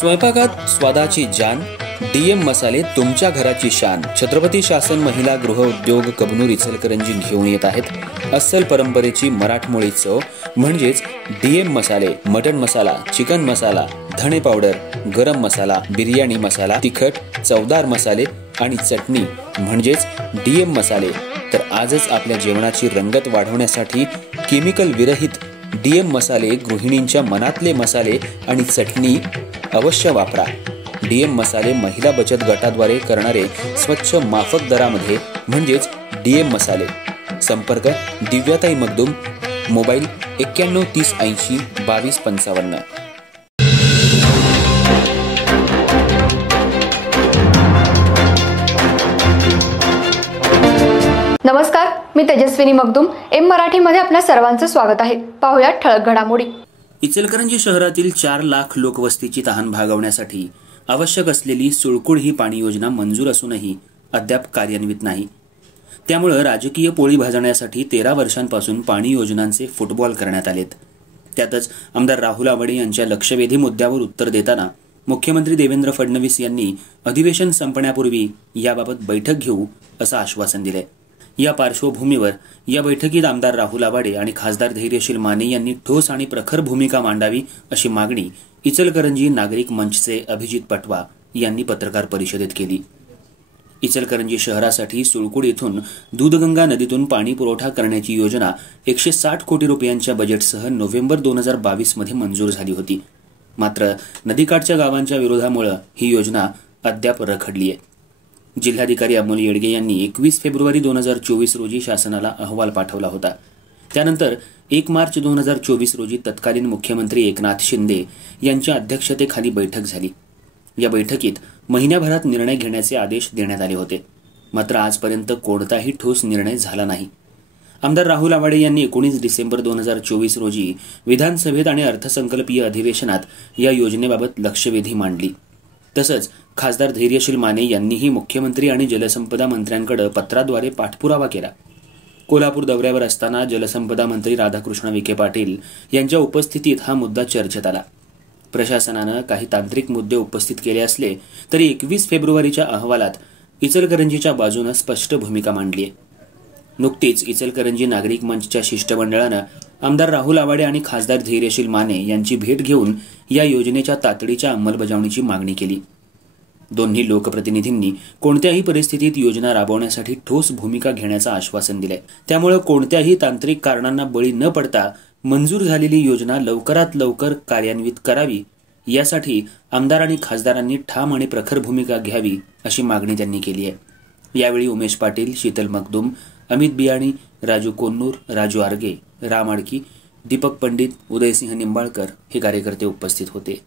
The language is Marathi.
स्वयंपाकात स्वादाची जान, डीएम मसाले तुमच्या घराची शान। छत्रपती शासन महिला गृह उद्योग कबनूर इचलकरंजी घेऊन येत आहेत अस्सल परंपरेची मराठमोळी चव म्हणजेच डीएम मसाले। मटन मसाला, चिकन मसाला, धणे पावडर, गरम मसाला, बिर्याणी मसाला, तिखट चवदार मसाले आणि चटणी म्हणजेच डीएम मसाले। तर आजच आपल्या जेवणाची रंगत वाढवण्यासाठी केमिकल विरहित डीएम मसाले, गृहिणींच्या मनातले मसाले आणि चटणी अवश्य वापरा। डीएम मसाले महिला बचत गटाद्वारे करणारे स्वच्छ माफक दरामध्ये म्हणजेच डीएम मसाले। संपर्क दिव्याताई मगदूम, मोबाईल 91 30 80 22 55। नमस्कार, मी तेजस्विनी मगदूम। एम मराठीमध्ये आपल्या सर्वांचं स्वागत आहे। पाहूया ठळक घडामोडी। इचलकरंजी शहरातील 4 लाख लोकवस्तीची तहान भागवण्यासाठी आवश्यक असलेली सुळकुड ही पाणी योजना मंजूर असूनही अद्याप कार्यान्वित नाही। त्यामुळे राजकीय पोळी भाजण्यासाठी 13 वर्षांपासून पाणी योजनांचे फुटबॉल करण्यात आलेत। त्यातच आमदार राहुल आवाडे यांच्या लक्षवेधी मुद्द्यावर उत्तर देताना मुख्यमंत्री देवेंद्र फडणवीस यांनी अधिवेशन संपण्यापूर्वी याबाबत बैठक घेऊ असं आश्वासन दिले। या पार्श्वभूमीवर या बैठकीत आमदार राहुल आवाडे आणि खासदार धैर्यशील माने यांनी ठोस आणि प्रखर भूमिका मांडावी अशी मागणी इचलकरंजी नागरिक मंचचे अभिजित पटवा यांनी पत्रकार परिषदेत केली। इचलकरंजी शहरासाठी सुळकुड येथून दूधगंगा नदीतून पाणी पुरवठा करण्याची योजना 160 कोटी रुपयांच्या बजेटसह नोव्हेंबर 2022 मध्ये मंजूर झाली होती। मात्र नदीकाठच्या गावांच्या विरोधामुळे ही योजना अद्याप रखडली आहे। जिल्हाधिकारी अमोल येडगे यांनी 21 फेब्रुवारी 2024 रोजी शासनाला अहवाल पाठवला होता। त्यानंतर 1 मार्च 2024 रोजी तत्कालीन मुख्यमंत्री एकनाथ शिंदे यांच्या अध्यक्षतेखाली बैठक झाली। या बैठकीत महिन्याभरात निर्णय घेण्याचे आदेश देण्यात आले होते। मात्र आजपर्यंत कोणताही ठोस निर्णय झाला नाही। आमदार राहुल आवाडे यांनी 19 डिसेंबर 2024 रोजी विधानसभेत आणि अर्थसंकल्पीय अधिवेशनात या योजनेबाबत लक्षवेधी मांडली। तसंच खासदार धैर्यशील माने यांनीही मुख्यमंत्री आणि जलसंपदा मंत्र्यांकडे पत्राद्वारे पाठपुरावा केला। कोल्हापूर दौऱ्यावर असताना जलसंपदा मंत्री राधाकृष्ण विखे पाटील यांच्या उपस्थितीत हा मुद्दा चर्चेत आला। प्रशासनानं काही तांत्रिक मुद्दे उपस्थित केले असले तरी 21 फेब्रुवारीच्या अहवालात इचलकरंजीच्या बाजूने स्पष्ट भूमिका मांडली आहे। नुकतीच इचलकरंजी नागरिक मंचच्या शिष्टमंडळानं आमदार राहुल आवाडे आणि खासदार धैर्यशील माने यांची भेट घेऊन या योजनेच्या तातडीच्या अंमलबजावणीची मागणी केली। दोन्ही लोकप्रतिनिधींनी कोणत्याही परिस्थितीत योजना राबवण्यासाठी ठोस भूमिका घेण्याचं आश्वासन दिलंय। त्यामुळे कोणत्याही तांत्रिक कारणांना बळी न पडता मंजूर झालेली योजना लवकरात लवकर कार्यान्वित करावी यासाठी आमदार आणि खासदारांनी ठाम आणि प्रखर भूमिका घ्यावी अशी मागणी त्यांनी केली आहे। यावेळी उमेश पाटील, शीतल मगदूम, अमित बियाणी, राजू कोन्नूर, राजू आर्गे, राम आडकी, दीपक पंडित, उदयसिंह निंबाळकर हे कार्यकर्ते उपस्थित होते।